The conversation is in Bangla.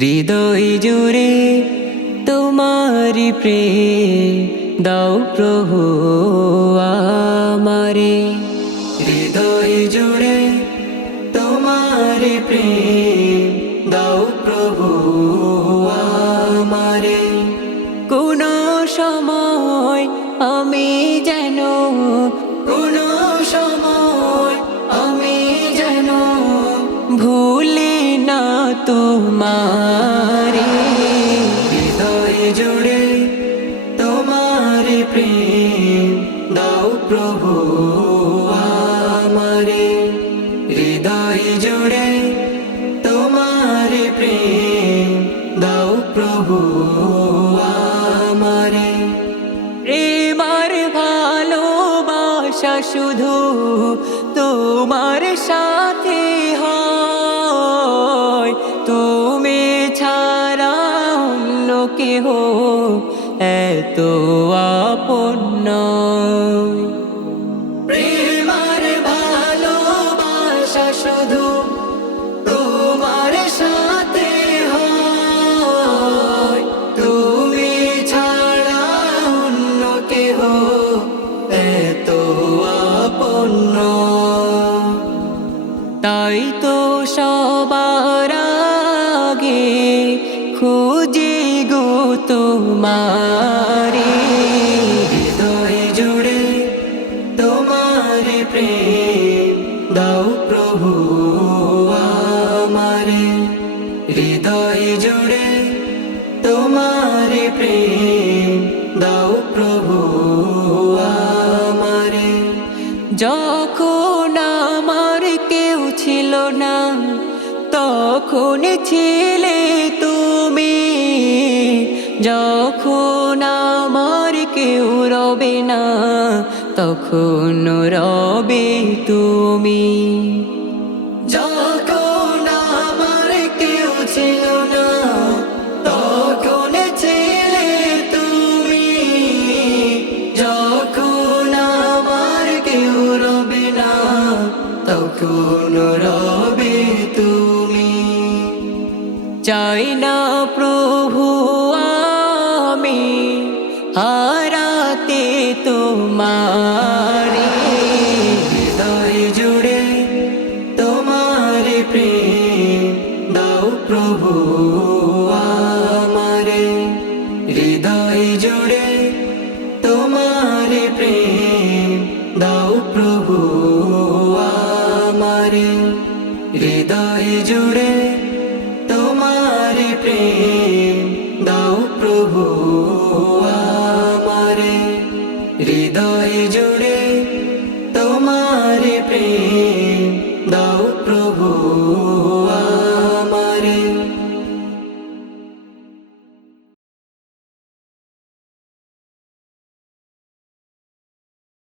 হৃদয় জুড়ে তোমারি প্রেম দাও প্রভু আমারে। হৃদয় জুড়ে তোমারি প্রেম দাও প্রভু আমারে। কোন সময় আমি যেন ভুলি না তোমারে। হৃদয় জুড়ে তোমারি প্রেম দাও প্রভু আমারে। হৃদয় জুড়ে তোমারি প্রেম দাও প্রভু আমারে। প্রেমার ভালোবাসা শুধু তোমার সাথে হয়, তুমি ছাড়া অন্য কেহ এত আপন নয়। প্রেমার ভালোবাসা শুধু তোমার সাথে হয়, তুমি ছাড়া অন্য কেহ এত আপন নয়। তাই তো সবার আগে খুঁজি গো তোমারে। হৃদয় জুড়ে তোমারি প্রেম দাও প্রভু আমারে। হৃদয় জুড়ে তোমারি প্রেম দাও প্রভু আমারে। যখন আমার কেউ ছিল না তখন ছিলে তুমি, যখন আমার কেউ রবে না তখন রবে তুমি। যখন আমার কেউ ছিল না তখন ছিলে তুমি, যখন আমার কেউ রবে না তখন রবে তুমি। চাই না প্রভু আমি হারাতে তোমারে। হৃদয় জুড়ে তোমারি প্রেম দাও প্রভু আমারে। হৃদয় জুড়ে তোমারি প্রেম দাও প্রভু আমারে। হৃদয় জুড়ে তোমারি প্রেম দাও প্রভু আমারে। হৃদয় জুড়ে